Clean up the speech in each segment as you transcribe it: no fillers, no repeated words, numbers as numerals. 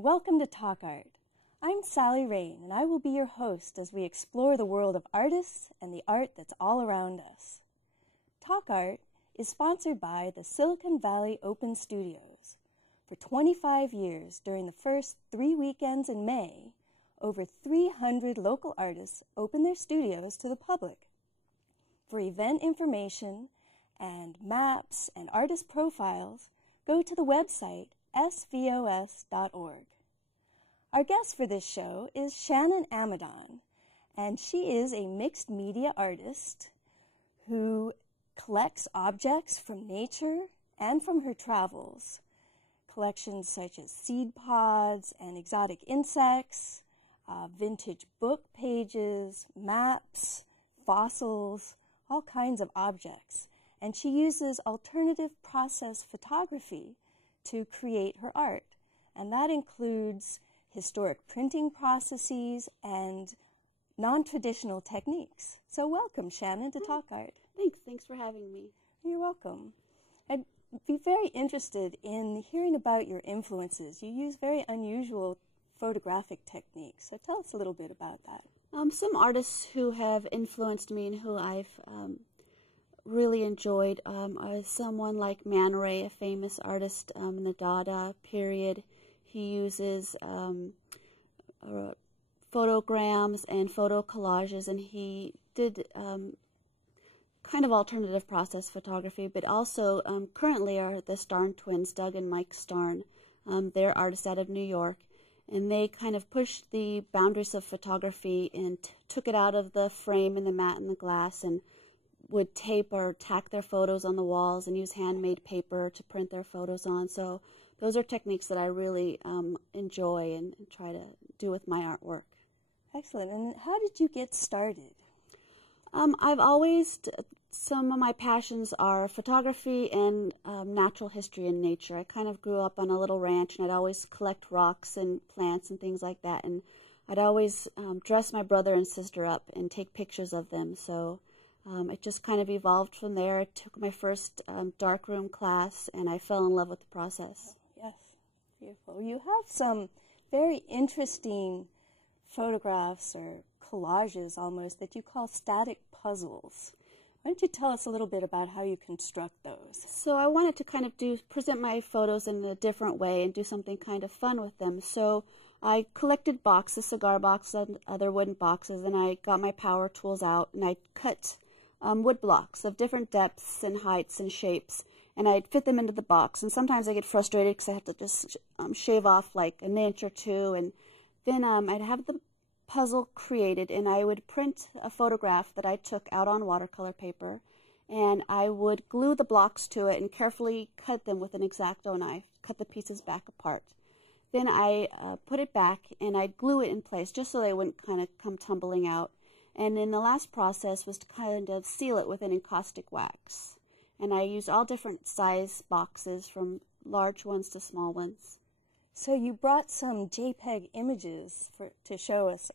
and welcome to Talk Art. I'm Sally Rain, and I will be your host as we explore the world of artists and the art that's all around us. Talk Art is sponsored by the Silicon Valley Open Studios. For 25 years, during the first 3 weekends in May, over 300 local artists open their studios to the public. For event information and maps and artist profiles, go to the website svos.org. Our guest for this show is Shannon Amidon, and she is a mixed media artist who collects objects from nature and from her travels. Collections such as seed pods and exotic insects, vintage book pages, maps, fossils, all kinds of objects. And she uses alternative process photography to create her art. And that includes historic printing processes and non-traditional techniques. So welcome, Shannon, to Talk Art. Thanks for having me. You're welcome. I'd be very interested in hearing about your influences. You use very unusual photographic techniques. So tell us a little bit about that. Some artists who have influenced me and who I've really enjoyed are someone like Man Ray, a famous artist in the Dada period. He uses photograms and photo collages, and he did kind of alternative process photography, but also currently are the Starn twins, Doug and Mike Starn. They're artists out of New York, and they kind of pushed the boundaries of photography and took it out of the frame and the mat and the glass, and would tape or tack their photos on the walls and use handmade paper to print their photos on. So those are techniques that I really enjoy and try to do with my artwork. Excellent. And how did you get started? I've always, some of my passions are photography and natural history and nature. I kind of grew up on a little ranch, and I'd always collect rocks and plants and things like that. And I'd always dress my brother and sister up and take pictures of them. So it just kind of evolved from there. I took my first darkroom class, and I fell in love with the process. Yes, beautiful. You have some very interesting photographs or collages almost that you call static puzzles. Why don't you tell us a little bit about how you construct those? So I wanted to kind of present my photos in a different way and do something kind of fun with them. So I collected boxes, cigar boxes and other wooden boxes, and I got my power tools out, and I cut wood blocks of different depths and heights and shapes, and I'd fit them into the box. And sometimes I get frustrated because I have to just shave off like an inch or two, and then I'd have the puzzle created, and I would print a photograph that I took out on watercolor paper, and I would glue the blocks to it and carefully cut them with an X-Acto knife, cut the pieces back apart. Then I put it back, and I'd glue it in place just so they wouldn't kind of come tumbling out. And then the last process was to kind of seal it with an encaustic wax. And I used all different size boxes, from large ones to small ones. So you brought some JPEG images to show us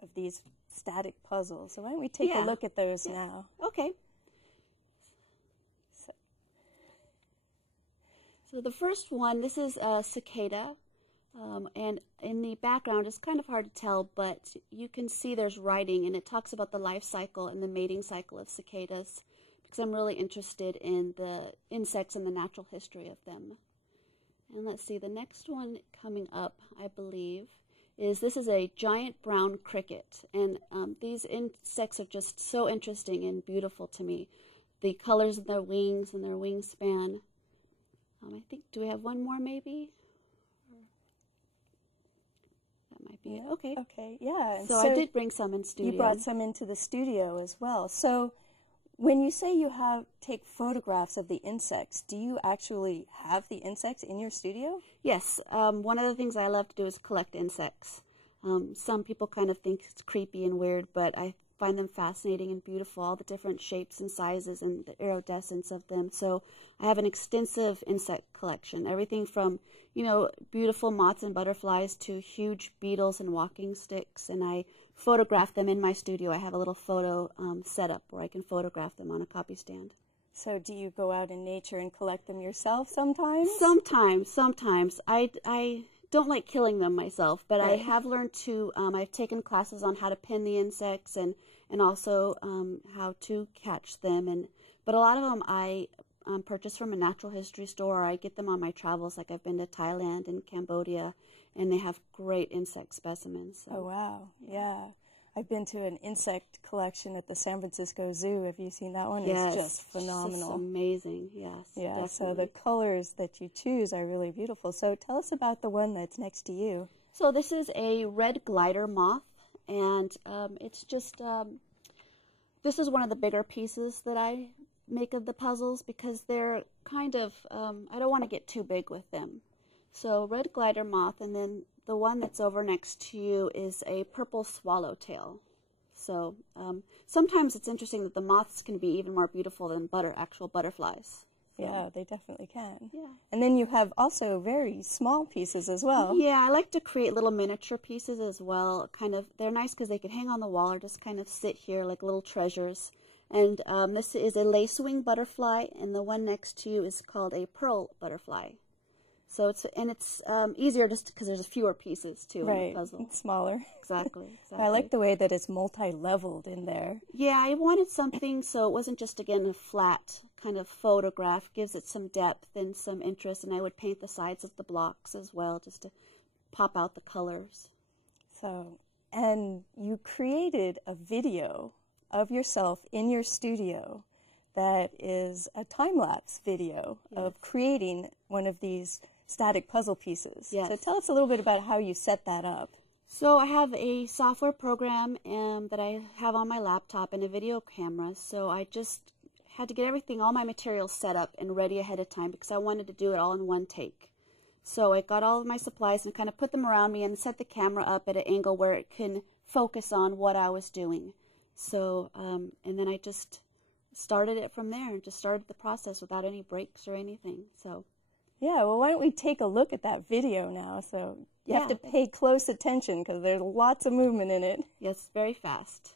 of these static puzzles. So why don't we take a look at those now? Okay. So the first one, this is a cicada. And in the background, it's kind of hard to tell, but you can see there's writing, and it talks about the life cycle and the mating cycle of cicadas, because I'm really interested in the insects and the natural history of them. And let's see, the next one coming up, I believe, this is a giant brown cricket. And these insects are just so interesting and beautiful to me. The colors of their wings and their wingspan. I think, do we have one more maybe? That might be it. Okay. Okay, yeah. So I did bring some in studio. You brought some into the studio as well. So when you say you take photographs of the insects, do you actually have the insects in your studio? Yes. One of the things I love to do is collect insects. Some people kind of think it's creepy and weird, but I find them fascinating and beautiful, all the different shapes and sizes and the iridescence of them. So I have an extensive insect collection, everything from, beautiful moths and butterflies to huge beetles and walking sticks, and I photograph them in my studio. I have a little photo setup where I can photograph them on a copy stand. So do you go out in nature and collect them yourself sometimes? Sometimes. I don't like killing them myself, but I Right. have learned to, I've taken classes on how to pin the insects and also how to catch them. But a lot of them I purchase from a natural history store, or I get them on my travels. Like I've been to Thailand and Cambodia, and they have great insect specimens. So. Oh, wow. Yeah. I've been to an insect collection at the San Francisco Zoo. Have you seen that one? Yes, It's just phenomenal. It's amazing. Yes. Yeah, definitely. so the colors that you choose are really beautiful. So tell us about the one that's next to you. So this is a red glider moth, and it's just, this is one of the bigger pieces that I make of the puzzles because they're kind of, I don't want to get too big with them. So red glider moth, and then the one that's over next to you is a purple swallowtail. So sometimes it's interesting that the moths can be even more beautiful than actual butterflies. So. Yeah, they definitely can. Yeah. And then you have also very small pieces as well. Yeah, I like to create little miniature pieces as well. Kind of, they're nice because they can hang on the wall or just kind of sit here like little treasures. And this is a lacewing butterfly, and the one next to you is called a pearl butterfly. So it's easier just because there's fewer pieces too in the puzzle. It's smaller. Exactly. I like the way that it's multi-leveled in there. Yeah, I wanted something so it wasn't just, again, a flat kind of photograph. Gives it some depth and some interest, and I would paint the sides of the blocks as well just to pop out the colors. So, and you created a video of yourself in your studio that is a time-lapse video of creating one of these static puzzle pieces. Yes. So tell us a little bit about how you set that up. So I have a software program that I have on my laptop and a video camera. So I just had to get everything, all my materials set up and ready ahead of time because I wanted to do it all in one take. So I got all of my supplies and kind of put them around me and set the camera up at an angle where it can focus on what I was doing. So, and then I just started it from there and just started the process without any breaks or anything. So. Yeah, well, why don't we take a look at that video now? So you have to pay close attention because there's lots of movement in it. Yes, very fast.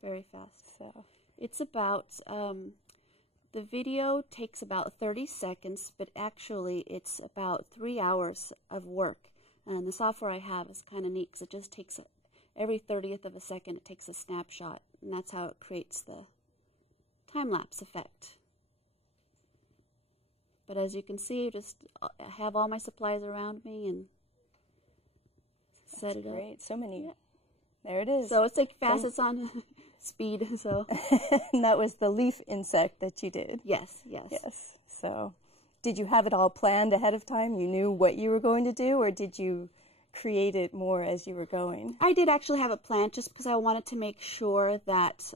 Very fast. So it's about, the video takes about 30 seconds, but actually it's about 3 hours of work. And the software I have is kind of neat because it just takes, every 30th of a second, it takes a snapshot. And that's how it creates the time-lapse effect. But as you can see, just have all my supplies around me and set it up. Great, so many. There it is. So it's like fast, it's on speed. So. And that was the leaf insect that you did. Yes, yes. Yes. So did you have it all planned ahead of time? You knew what you were going to do, or did you create it more as you were going? I did actually have it planned just because I wanted to make sure that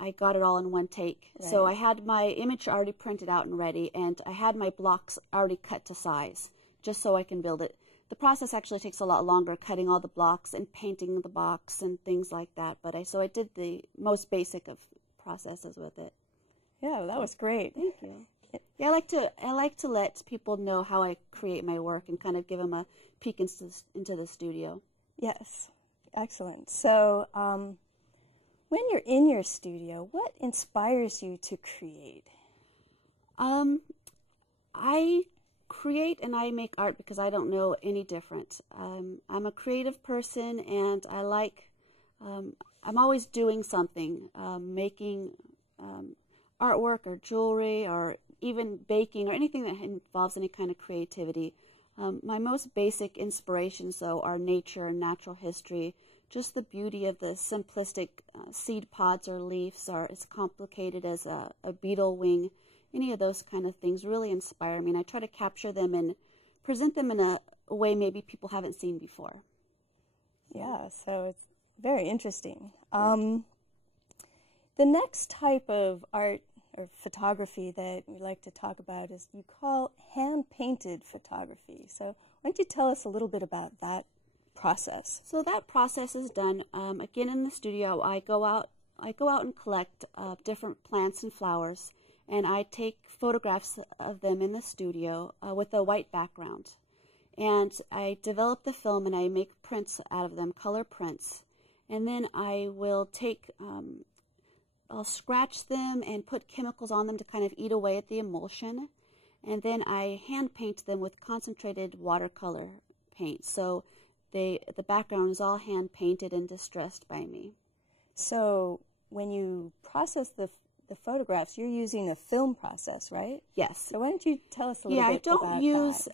I got it all in one take. Right. So I had my image already printed out and ready, and I had my blocks already cut to size just so I can build it. The process actually takes a lot longer, cutting all the blocks and painting the box and things like that. But so I did the most basic of processes with it. Yeah, that was great. Thank you. Yeah, I like to let people know how I create my work and kind of give them a peek into the studio. Yes, excellent. So when you're in your studio, what inspires you to create? I create and I make art because I don't know any different. I'm a creative person, and I like, I'm always doing something, making artwork or jewelry or even baking or anything that involves any kind of creativity. My most basic inspirations, though, are nature and natural history. Just the beauty of the simplistic seed pods or leaves are as complicated as a beetle wing. Any of those kind of things really inspire me, and I try to capture them and present them in a way maybe people haven't seen before. Yeah, so it's very interesting. The next type of art or photography that we like to talk about is you call hand-painted photography. So why don't you tell us a little bit about that process? So that process is done, again, in the studio. I go out and collect different plants and flowers, and I take photographs of them in the studio with a white background. And I develop the film and I make prints out of them, color prints. And then I will take, I'll scratch them and put chemicals on them to kind of eat away at the emulsion. And then I hand paint them with concentrated watercolor paint. So the background is all hand painted and distressed by me. So when you process the photographs, you're using a film process, right? Yes. So why don't you tell us a little bit about that? Yeah, I don't use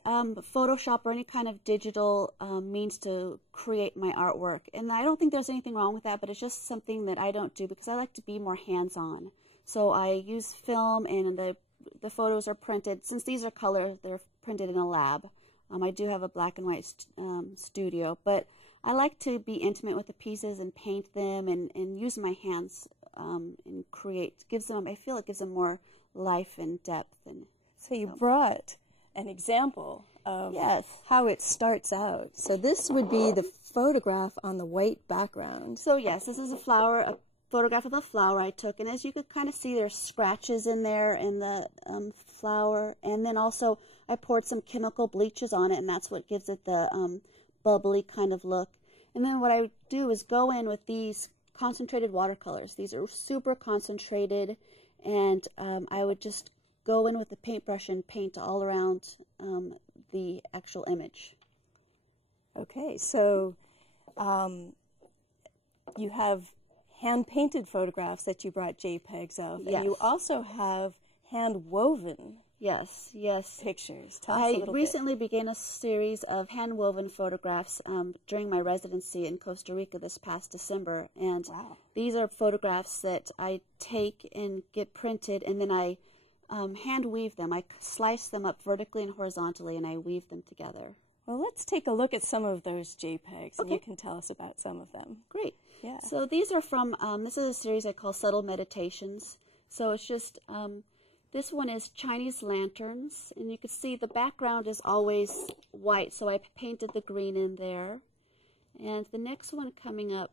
Photoshop or any kind of digital means to create my artwork. And I don't think there's anything wrong with that, but it's just something that I don't do because I like to be more hands-on. So I use film, and the photos are printed. Since these are color, they're printed in a lab. I do have a black and white studio, but I like to be intimate with the pieces and paint them and use my hands and create. I feel it gives them more life and depth. And so you brought an example of how it starts out. So this would be the photograph on the white background. So yes, this is a photograph of a flower I took, and as you could kind of see, there's scratches in there in the flower, and then also I poured some chemical bleaches on it, and that's what gives it the bubbly kind of look. And then what I do is go in with these concentrated watercolors. These are super concentrated, and I would just go in with the paintbrush and paint all around the actual image. Okay, so you have hand-painted photographs that you brought JPEGs of, and you also have hand-woven pictures. Tell us a little bit. I recently began a series of hand-woven photographs during my residency in Costa Rica this past December, and these are photographs that I take and get printed, and then I hand-weave them. I slice them up vertically and horizontally, and I weave them together. Well, let's take a look at some of those JPEGs, and you can tell us about some of them. Great. Yeah. So these are from, this is a series I call Subtle Meditations. So it's just, this one is Chinese lanterns, and you can see the background is always white, so I painted the green in there. And the next one coming up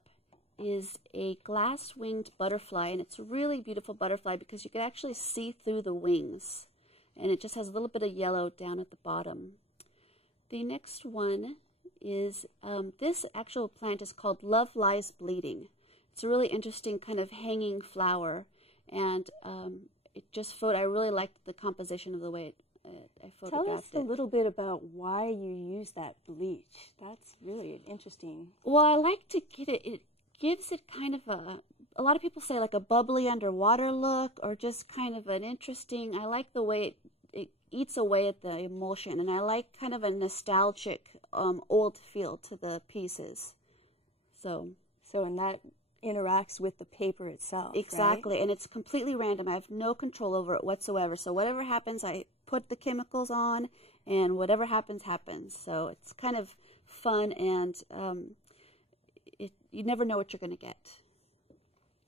is a glass-winged butterfly, and it's a really beautiful butterfly because you can actually see through the wings, and it just has a little bit of yellow down at the bottom. The next one is, this actual plant is called Love Lies Bleeding. It's a really interesting kind of hanging flower, and I really liked the composition of the way I photographed it. Tell us a little bit about why you use that bleach. That's really interesting. Well, I like to get it gives it kind of a lot of people say like a bubbly underwater look, or just kind of an interesting, I like the way it eats away at the emulsion, and I like kind of a nostalgic old feel to the pieces. And that interacts with the paper itself. Exactly, right? And it's completely random. I have no control over it whatsoever. So whatever happens, I put the chemicals on, and whatever happens, happens. So it's kind of fun, and you never know what you're going to get.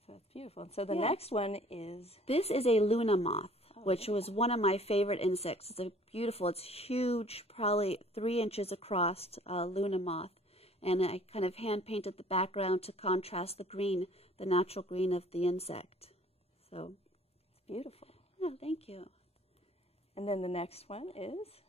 So that's beautiful. So the next one is? This is a Luna moth, which was one of my favorite insects. It's huge, probably 3 inches across, Luna moth. And I kind of hand-painted the background to contrast the green, the natural green of the insect. So it's beautiful. Oh, thank you. And then the next one is?